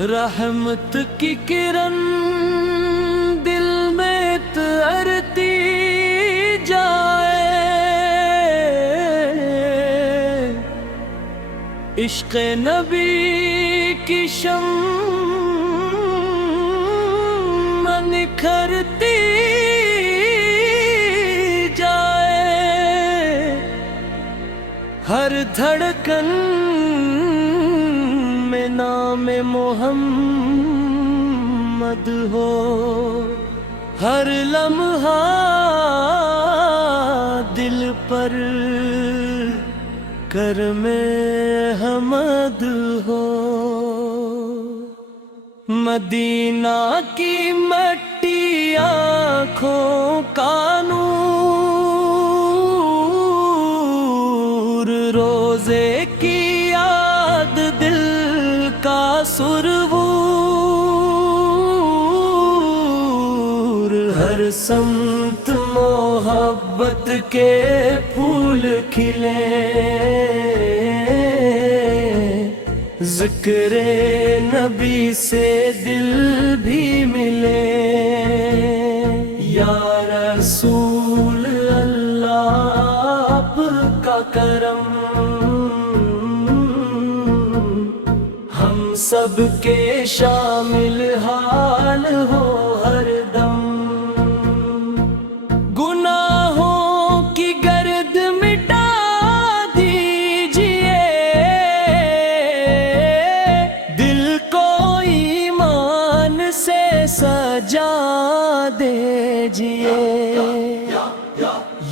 رحمت کی کرن دل میں ترتی جائے، عشق نبی کی شمع نکھرتی جائے، ہر دھڑکن میں نام محمد ہو، ہر لمحہ دل پر کرم حمد ہو۔ مدینہ کی مٹی آنکھوں کا نور، روزے کی یاد دل کا سرور، ہر سمت محبت کے پھول کھلے، ذکر نبی سے دل بھی ملے۔ یا رسول اللہ آپ کا کرم ہم سب کے شامل حال ہو ہر دم، گناہوں کی گرد مٹا دیجئے، دل کو ایمان سے سجا دیجئے۔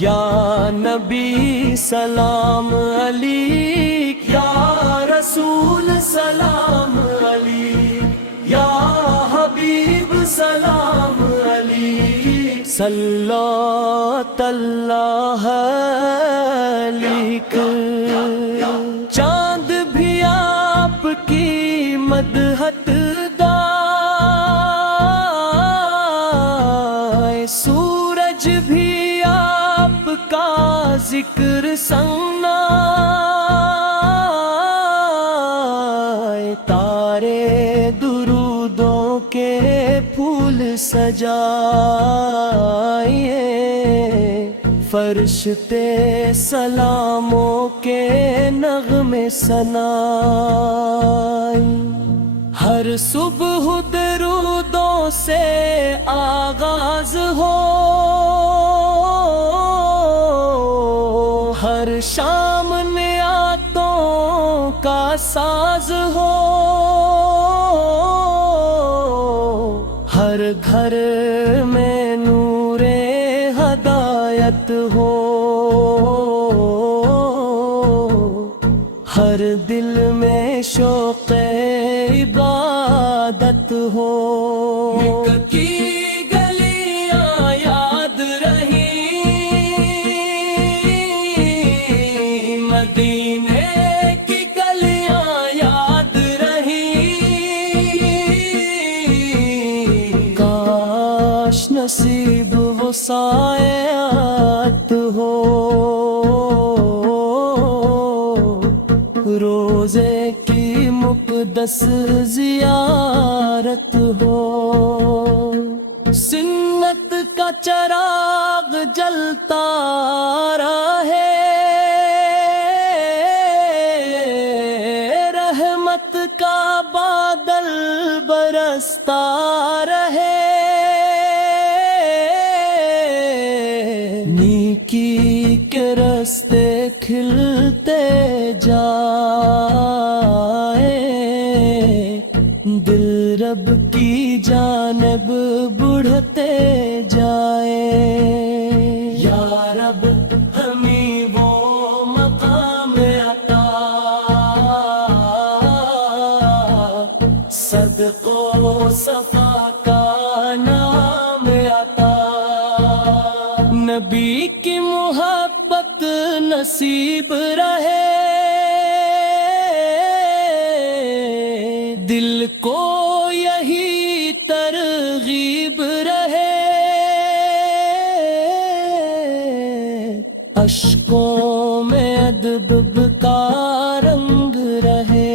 یا نبی سلام علیک، یا رسول سلام علیک، یا حبیب سلام علیک، صلی اللہ علیک۔ چاند بھی آپ کی مدحت گائے، سورج بھی آپ کا ذکر سنائے، تارے درودوں کے پھول سجائے، فرشتے سلاموں کے نغمے سنائے، ہر صبح درودوں سے آغاز ہو، ہر شام نعتوں کا ساز ہو، ہر گھر میں نور ہدایت ہو، ہر دل میں شوق عبادت ہو۔ مکہ کی گلیاں یاد رہیں، مدینے کی گلیاں یاد رہیں، کاش نصیب وہ ساعت ہو، روزے کی مقدس زیارت ہو، سنت کا چراغ جلتا رہے، رحمت کا بادل برستا رہے، نیکی کے راستے کھلتے جائے، دل رب کی جانب بڑھتے جائے۔ یا رب ہمیں وہ مقام عطا، صدق و صفا کا نام عطا، نبی کی محبت نصیب رہے، دل کو یہی ترغیب رہے، اشکوں میں ادب کا رنگ رہے،